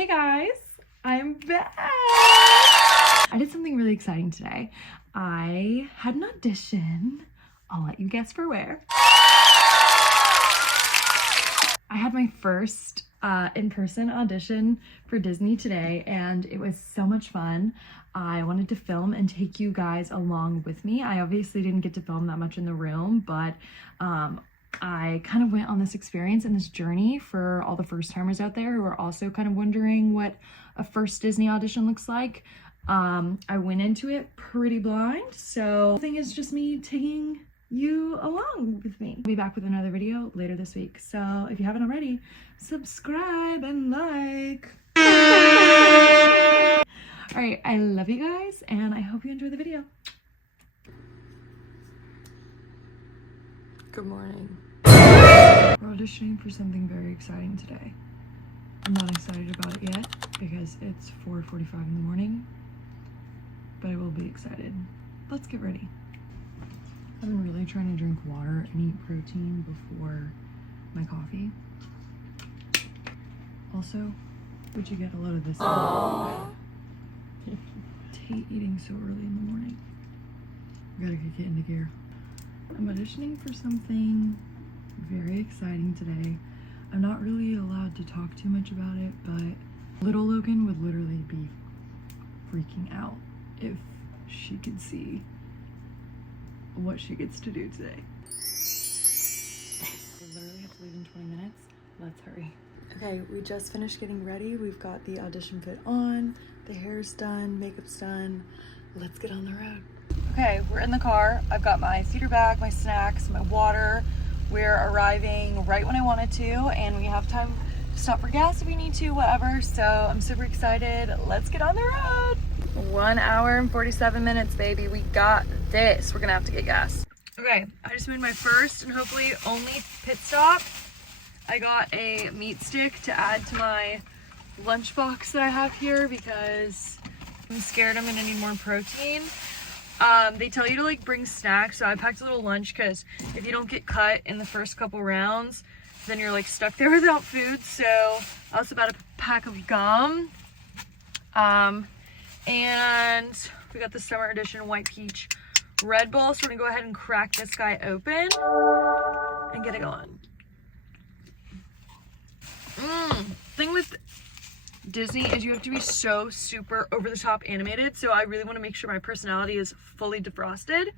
Hey guys, I'm back. I did something really exciting today. I had an audition. I'll let you guess for where. I had my first in-person audition for Disney today, and it was so much fun. I wanted to film and take you guys along with me. I obviously didn't get to film that much in the room, but I kind of went on this experience and this journey for all the first timers out there who are also kind of wondering what a first Disney audition looks like. I went into it pretty blind, so the thing is just me taking you along with me. I'll be back with another video later this week, so if you haven't already, subscribe and like. All right, I love you guys, and I hope you enjoy the video. Good morning. We're auditioning for something very exciting today. I'm not excited about it yet because it's 4:45 in the morning, but I will be excited. Let's get ready. I've been really trying to drink water and eat protein before my coffee. Also, would you get a load of this? I hate eating so early in the morning. Gotta get into gear. I'm auditioning for something very exciting today. I'm not really allowed to talk too much about it, but little Logan would literally be freaking out if she could see what she gets to do today. We literally have to leave in 20 minutes. Let's hurry. Okay, we just finished getting ready. We've got the audition fit on, the hair's done, makeup's done. Let's get on the road. Okay, we're in the car. I've got my theater bag, my snacks, my water. We're arriving right when I wanted to, and we have time to stop for gas if we need to, whatever. So I'm super excited. Let's get on the road. 1 hour and 47 minutes, baby. We got this. We're gonna have to get gas. Okay, I just made my first and hopefully only pit stop. I got a meat stick to add to my lunchbox that I have here because I'm scared I'm gonna need more protein. They tell you to like bring snacks, so I packed a little lunch because if you don't get cut in the first couple rounds, then you're like stuck there without food. So I also bought a pack of gum. And we got the summer edition white peach Red Bull, so we're gonna go ahead and crack this guy open and get it going. Thing with Disney is you have to be so super over the top animated, so I really want to make sure my personality is fully defrosted,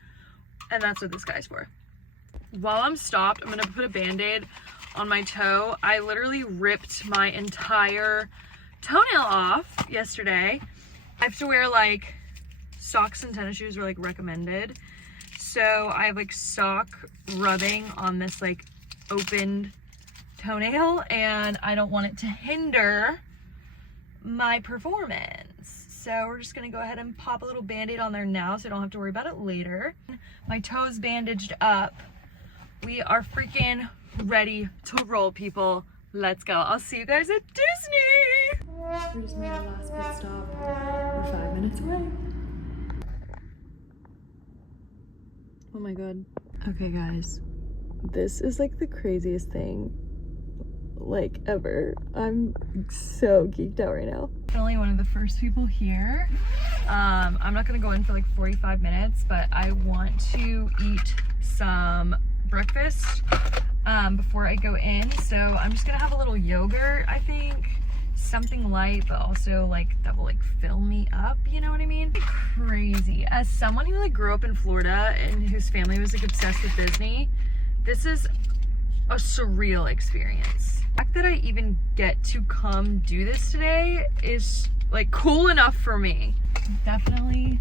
and that's what this guy's for. While I'm stopped, I'm gonna put a band-aid on my toe. I literally ripped my entire toenail off yesterday. I have to wear like socks and tennis shoes are like recommended, so I have like sock rubbing on this like opened toenail, and I don't want it to hinder my performance. So we're just gonna go ahead and pop a little band-aid on there now so I don't have to worry about it later. My toe's bandaged up. We are freaking ready to roll, people. Let's go. I'll see you guys at Disney. We just made our last pit stop. We're 5 minutes away. Oh my god. Okay guys, this is like the craziest thing like ever. I'm so geeked out right now. Definitely one of the first people here. I'm not gonna go in for like 45 minutes, but I want to eat some breakfast before I go in. So I'm just gonna have a little yogurt, I think. Something light, but also like that will like fill me up, you know what I mean? Crazy. As someone who like grew up in Florida and whose family was like obsessed with Disney, this is a surreal experience. The fact that I even get to come do this today is like cool enough for me. Definitely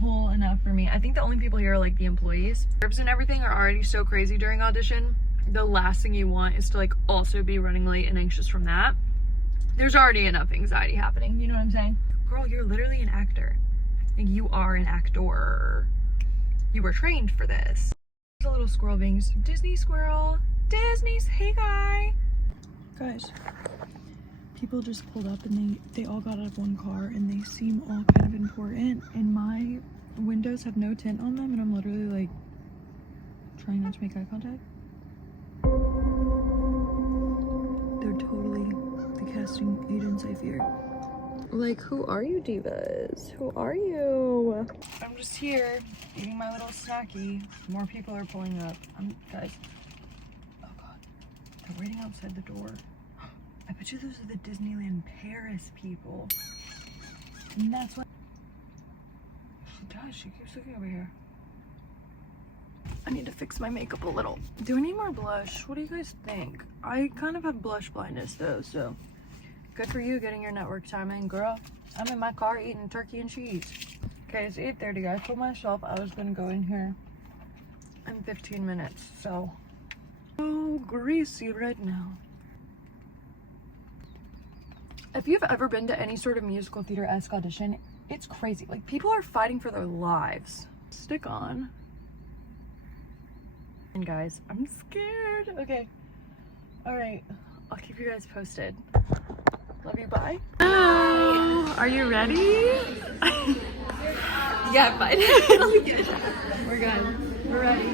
cool enough for me. I think the only people here are like the employees. Nerves and everything are already so crazy during audition. The last thing you want is to like also be running late and anxious from that. There's already enough anxiety happening, you know what I'm saying? Girl, you're literally an actor. Like, you are an actor. You were trained for this. There's a little squirrel being Disney squirrel. Disney's, hey guy. Guys, people just pulled up and they all got out of one car and they seem all kind of important, and my windows have no tint on them, and I'm literally like trying not to make eye contact. They're totally the casting agents, I fear. Like, who are you divas? Who are you? I'm just here eating my little snacky. More people are pulling up. Guys. Oh god. They're waiting outside the door. I bet you those are the Disneyland Paris people. And that's what she does. She keeps looking over here. I need to fix my makeup a little. Do I need more blush? What do you guys think? I kind of have blush blindness though, so good for you getting your network time in, girl. I'm in my car eating turkey and cheese. Okay, it's 8:30. I told myself I was gonna go in here in 15 minutes, so greasy right now. If you've ever been to any sort of musical theater-esque audition, it's crazy. Like, people are fighting for their lives. Stick on. And guys, I'm scared. Okay. All right. I'll keep you guys posted. Love you. Bye. Oh, are you ready? Yeah, fine. We're good. We're ready.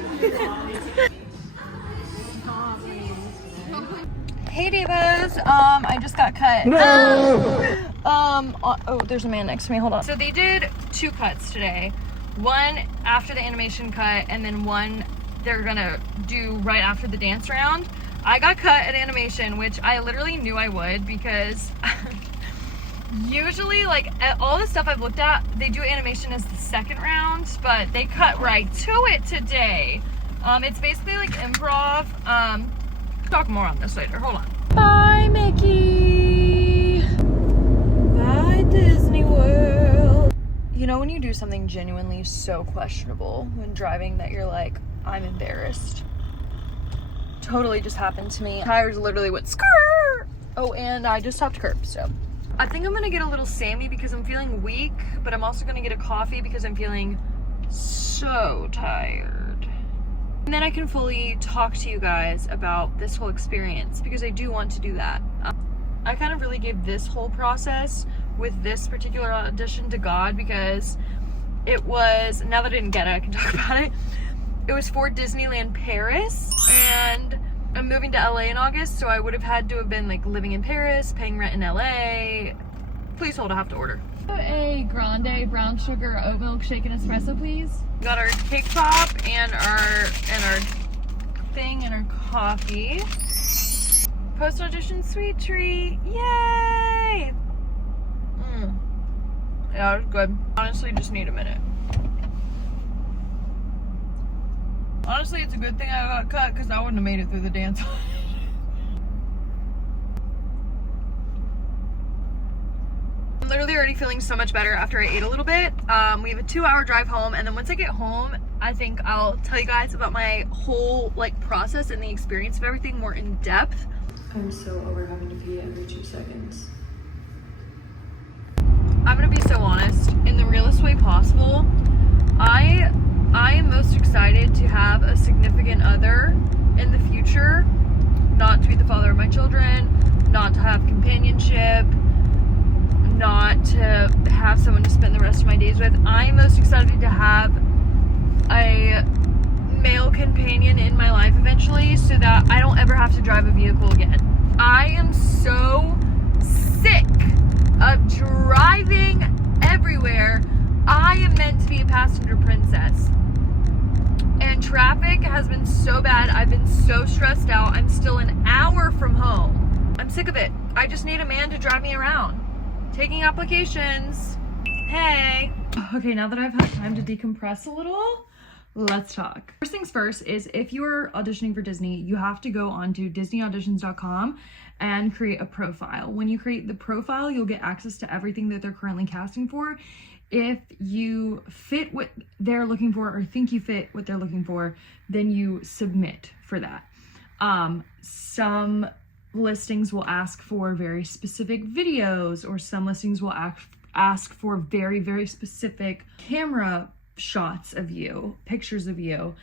Hey divas. I just got cut. No. Oh, there's a man next to me. Hold on. So they did 2 cuts today. One after the animation cut, and then one they're gonna do right after the dance round. I got cut at animation, which I literally knew I would, because usually, like, all the stuff I've looked at, they do animation as the second round, but they cut right to it today. It's basically like improv. Talk more on this later. Hold on. Bye, Mickey. Bye, Disney World. You know when you do something genuinely so questionable when driving that you're like, I'm embarrassed. Totally just happened to me. Tires literally went skirt. Oh, and I just stopped curb, so. I think I'm gonna get a little Sammy because I'm feeling weak, but I'm also gonna get a coffee because I'm feeling so tired. And then I can fully talk to you guys about this whole experience, because I do want to do that. I kind of really gave this whole process with this particular audition to God, because it was, now that I didn't get it, I can talk about it. It was for Disneyland Paris, and I'm moving to LA in August, so I would have had to have been like living in Paris, paying rent in LA. Please hold, I have to order. A grande brown sugar oat milkshake and espresso, please. Got our cake pop and our thing and our coffee. Post audition sweet treat, yay! Yeah, it was good. Honestly, just need a minute. Honestly, it's a good thing I got cut, because I wouldn't have made it through the dance. I'm literally already feeling so much better after I ate a little bit. We have a 2-hour drive home, and then once I get home, I think I'll tell you guys about my whole process and the experience of everything more in depth. I'm so over having to pee every 2 seconds. I'm gonna be so honest, in the realest way possible. I am most excited to have a significant other in the future, not to be the father of my children, not to have companionship, not to have someone to spend the rest of my days with. I am most excited to have a male companion in my life eventually, so that I don't ever have to drive a vehicle again. I am so sick of driving everywhere. I am meant to be a passenger princess. And traffic has been so bad. I've been so stressed out. I'm still an hour from home. I'm sick of it. I just need a man to drive me around. Taking applications. Hey. Okay, now that I've had time to decompress a little, let's talk. First things first is, if you are auditioning for Disney, you have to go onto disneyauditions.com and create a profile. When you create the profile, you'll get access to everything that they're currently casting for. If you fit what they're looking for, or think you fit what they're looking for, then you submit for that. Some listings will ask for very specific videos, or some listings will ask for very, very specific camera shots of you, pictures of you,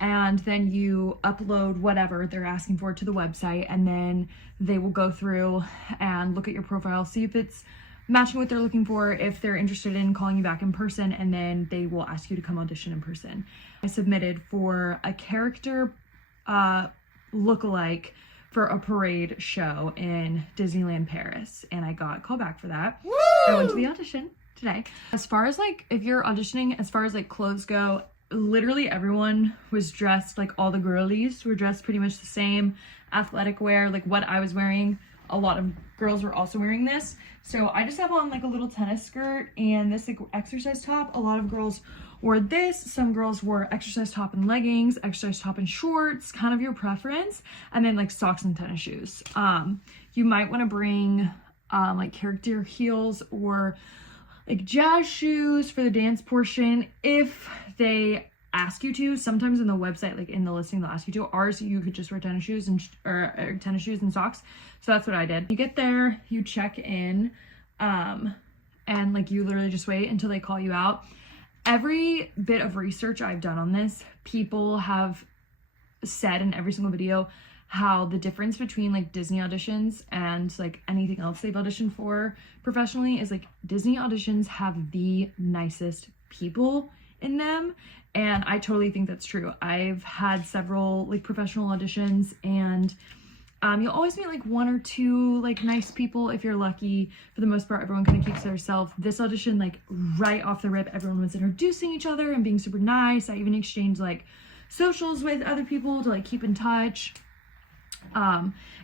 and then you upload whatever they're asking for to the website, and then they will go through and look at your profile, see if it's matching what they're looking for, if they're interested in calling you back in person, and then they will ask you to come audition in person. I submitted for a character lookalike for a parade show in Disneyland Paris, and I got called back for that. Woo! I went to the audition today. As far as like, if you're auditioning, as far as like clothes go, literally everyone was dressed, like all the girlies were dressed pretty much the same, athletic wear, like what I was wearing. A lot of girls were also wearing this. So I just have on like a little tennis skirt and this like exercise top. A lot of girls wore this. Some girls wore exercise top and leggings, exercise top and shorts, kind of your preference. And then like socks and tennis shoes. You might want to bring like character heels or like jazz shoes for the dance portion if they ask you to. Sometimes in the website, like in the listing, they'll ask you to. Ours, you could just wear tennis shoes and or tennis shoes and socks. So that's what I did. You get there, you check in, and like you literally just wait until they call you out. Every bit of research I've done on this, people have said in every single video how the difference between like Disney auditions and like anything else they've auditioned for professionally is like Disney auditions have the nicest people in them. And I totally think that's true. I've had several like professional auditions, and you'll always meet like one or two like nice people if you're lucky. For the most part, everyone kind of keeps to themselves. This audition, like right off the rip, everyone was introducing each other and being super nice. I even exchanged like socials with other people to like keep in touch.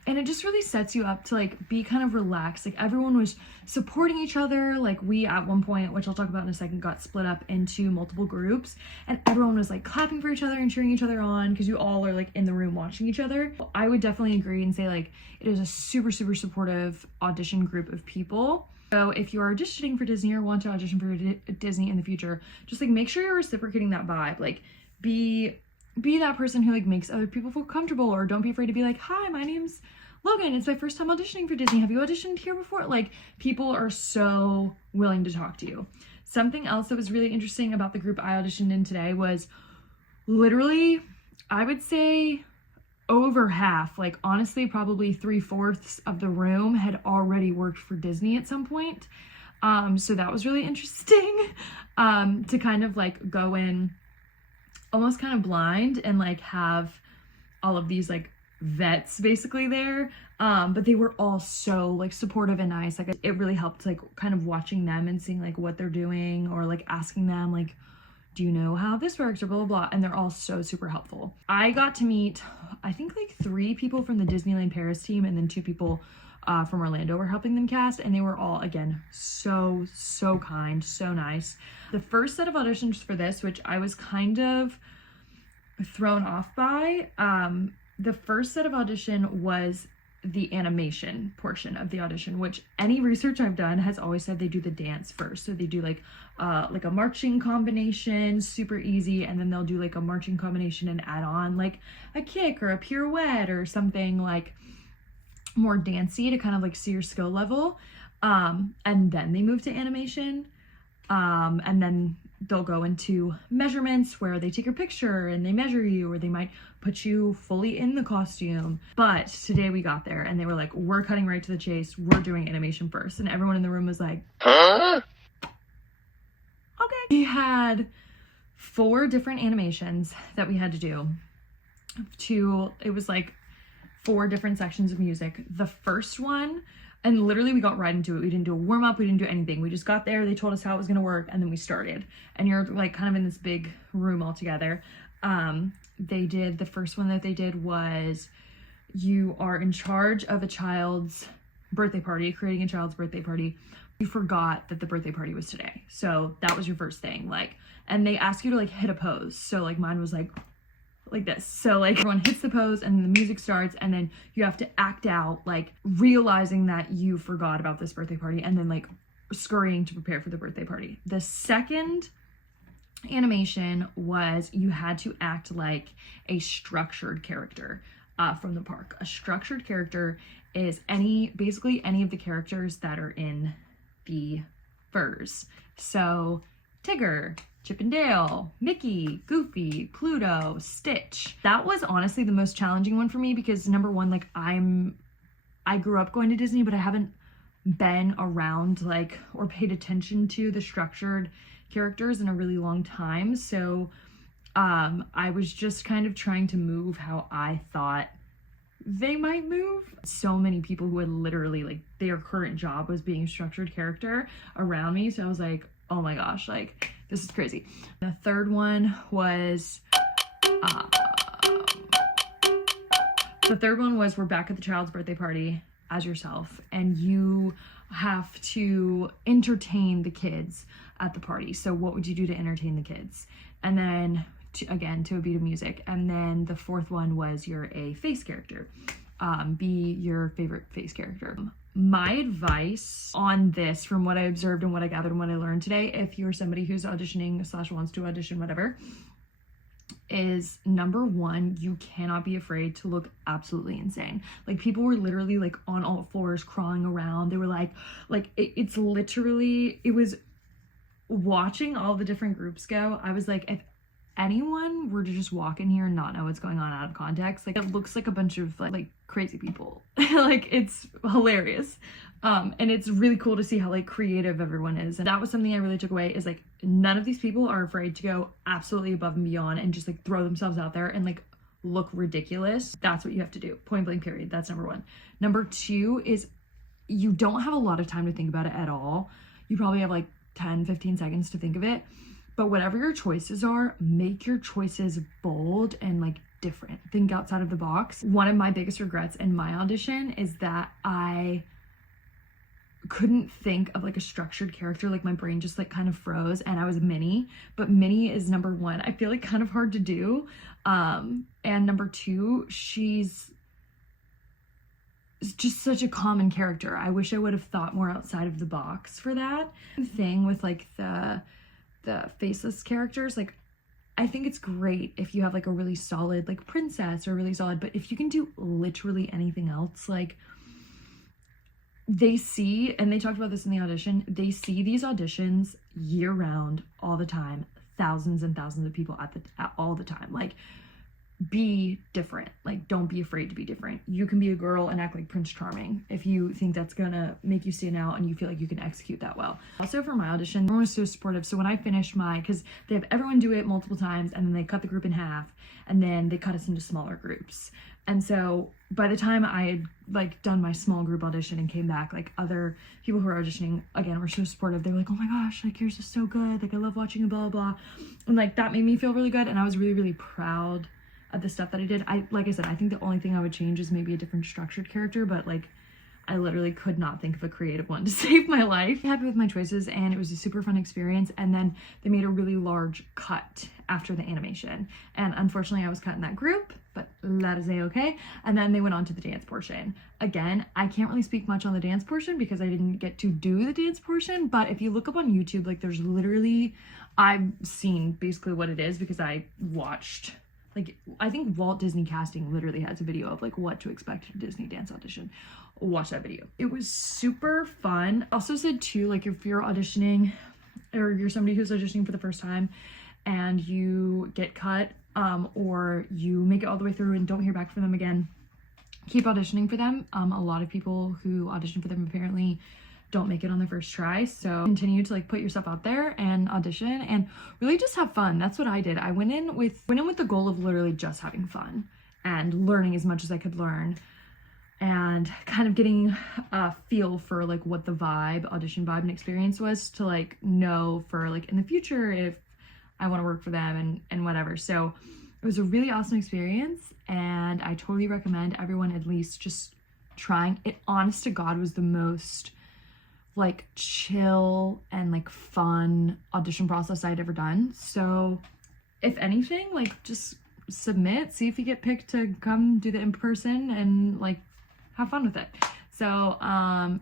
And it just really sets you up to like be kind of relaxed. Like everyone was supporting each other. Like we at one point, which I'll talk about in a second, got split up into multiple groups, and everyone was like clapping for each other and cheering each other on because you all are like in the room watching each other. I would definitely agree and say like it is a super, super supportive audition group of people. So if you are auditioning for Disney or want to audition for Disney in the future, just like make sure you're reciprocating that vibe. Like be that person who like makes other people feel comfortable, or don't be afraid to be like, hi, my name's Logan. It's my first time auditioning for Disney. Have you auditioned here before? Like people are so willing to talk to you. Something else that was really interesting about the group I auditioned in today was literally, I would say over half, like honestly, probably 3/4 of the room had already worked for Disney at some point. So that was really interesting, to kind of like go in almost kind of blind and like have all of these like vets basically there, but they were all so like supportive and nice. Like it really helped like kind of watching them and seeing like what they're doing, or like asking them like, do you know how this works, or blah blah blah, and they're all so super helpful. I got to meet I think like 3 people from the Disneyland Paris team, and then 2 people from Orlando were helping them cast, and they were all again so kind, so nice. The first set of auditions for this, which I was kind of thrown off by, the first set of audition was the animation portion of the audition, which any research I've done has always said they do the dance first. So they do like a marching combination, super easy, and then they'll do like a marching combination and add on like a kick or a pirouette or something like more dancey to kind of like see your skill level, and then they move to animation, and then they'll go into measurements where they take your picture and they measure you, or they might put you fully in the costume. But today we got there and they were like, we're cutting right to the chase, we're doing animation first, and everyone in the room was like, huh? Okay. We had 4 different animations that we had to do. It was like 4 different sections of music. The first one, and literally we got right into it. We didn't do a warm up, we didn't do anything. We just got there, they told us how it was gonna work, and then we started. And you're like kind of in this big room all together. The first one that they did was, you are in charge of a child's birthday party, creating a child's birthday party. You forgot that the birthday party was today. So that was your first thing. Like, and they ask you to like hit a pose. So like mine was like this. So like everyone hits the pose and the music starts, and then you have to act out like realizing that you forgot about this birthday party, and then like scurrying to prepare for the birthday party. The second animation was, you had to act like a structured character from the park. A structured character is basically any of the characters that are in the furs. So Tigger, Chip and Dale, Mickey, Goofy, Pluto, Stitch. That was honestly the most challenging one for me because number one, like I grew up going to Disney, but I haven't been around like or paid attention to the structured characters in a really long time. So I was just kind of trying to move how I thought they might move. So many people who had literally like their current job was being a structured character around me. So I was like, oh my gosh, like this is crazy. The third one was, we're back at the child's birthday party as yourself, and you have to entertain the kids at the party. So what would you do to entertain the kids? And then again, to a beat of music. And then the fourth one was you're a face character. Be your favorite face character. My advice on this, from what I observed and what I gathered and what I learned today, if you're somebody who's auditioning / wants to audition, whatever, is number one, you cannot be afraid to look absolutely insane. Like, people were literally like on all fours crawling around. They were like it's literally, it was watching all the different groups go. I was like, if anyone were to just walk in here and not know what's going on out of context, like, it looks like a bunch of like crazy people. Like, it's hilarious. And it's really cool to see how like creative everyone is. And that was something I really took away, is like, none of these people are afraid to go absolutely above and beyond and just like throw themselves out there and like look ridiculous. That's what you have to do. Point blank, period. That's number one. Number two is you don't have a lot of time to think about it at all. You probably have like 10-15 seconds to think of it. But whatever your choices are, make your choices bold and like different. Think outside of the box. One of my biggest regrets in my audition is that I couldn't think of like a structured character. Like, my brain just like kind of froze, and I was Minnie. But Minnie is number one, I feel like kind of hard to do. And number two, she's just such a common character. I wish I would have thought more outside of the box for that. Thing with like the faceless characters, like, I think it's great if you have like a really solid like princess or really solid, but if you can do literally anything else, like, they see, and they talked about this in the audition, they see these auditions year round, all the time, thousands and thousands of people at all the time. Like, be different. Like, don't be afraid to be different. You can be a girl and act like Prince Charming if you think that's gonna make you stand out and you feel like you can execute that well. Also, for my audition, everyone was so supportive. So when I finished because they have everyone do it multiple times, and then they cut the group in half, and then they cut us into smaller groups. And so by the time I had like done my small group audition and came back, like, other people who were auditioning again were so supportive. They were like, oh my gosh, like, yours is so good, like, I love watching you, blah blah blah. And like, that made me feel really good, and I was really, really proud of the stuff that I did. Like I said, I think the only thing I would change is maybe a different structured character, but like, I literally could not think of a creative one to save my life. I'm happy with my choices, and it was a super fun experience. And then they made a really large cut after the animation, and unfortunately I was cut in that group, but that is a-okay. And then they went on to the dance portion. Again, I can't really speak much on the dance portion because I didn't get to do the dance portion, but if you look up on YouTube, like, there's literally, I've seen basically what it is because I watched, like, I think Walt Disney Casting literally has a video of like what to expect at a Disney dance audition. Watch that video. It was super fun. Also said too, like, if you're auditioning or you're somebody who's auditioning for the first time and you get cut, or you make it all the way through and don't hear back from them again, keep auditioning for them. A lot of people who audition for them apparently don't make it on their first try. So continue to like put yourself out there and audition and really just have fun. That's what I did. I went in with the goal of literally just having fun and learning as much as I could learn, and kind of getting a feel for like what the audition vibe and experience was, to like know for like in the future if I want to work for them and whatever. So it was a really awesome experience, and I totally recommend everyone at least just trying it. Honest to God, was the most like chill and like fun audition process I'd ever done. So if anything, like, just submit, see if you get picked to come do the in-person, and like have fun with it. So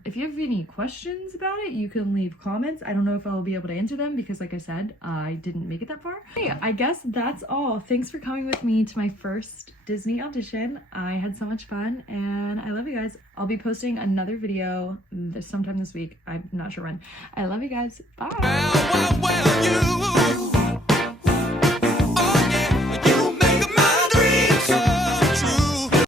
if you have any questions about it, you can leave comments. I don't know if I'll be able to answer them because, like I said, I didn't make it that far. Hey, I guess that's all. Thanks for coming with me to my first Disney audition. I had so much fun, and I love you guys. I'll be posting another video sometime this week. I'm not sure when. I love you guys. Bye. Well,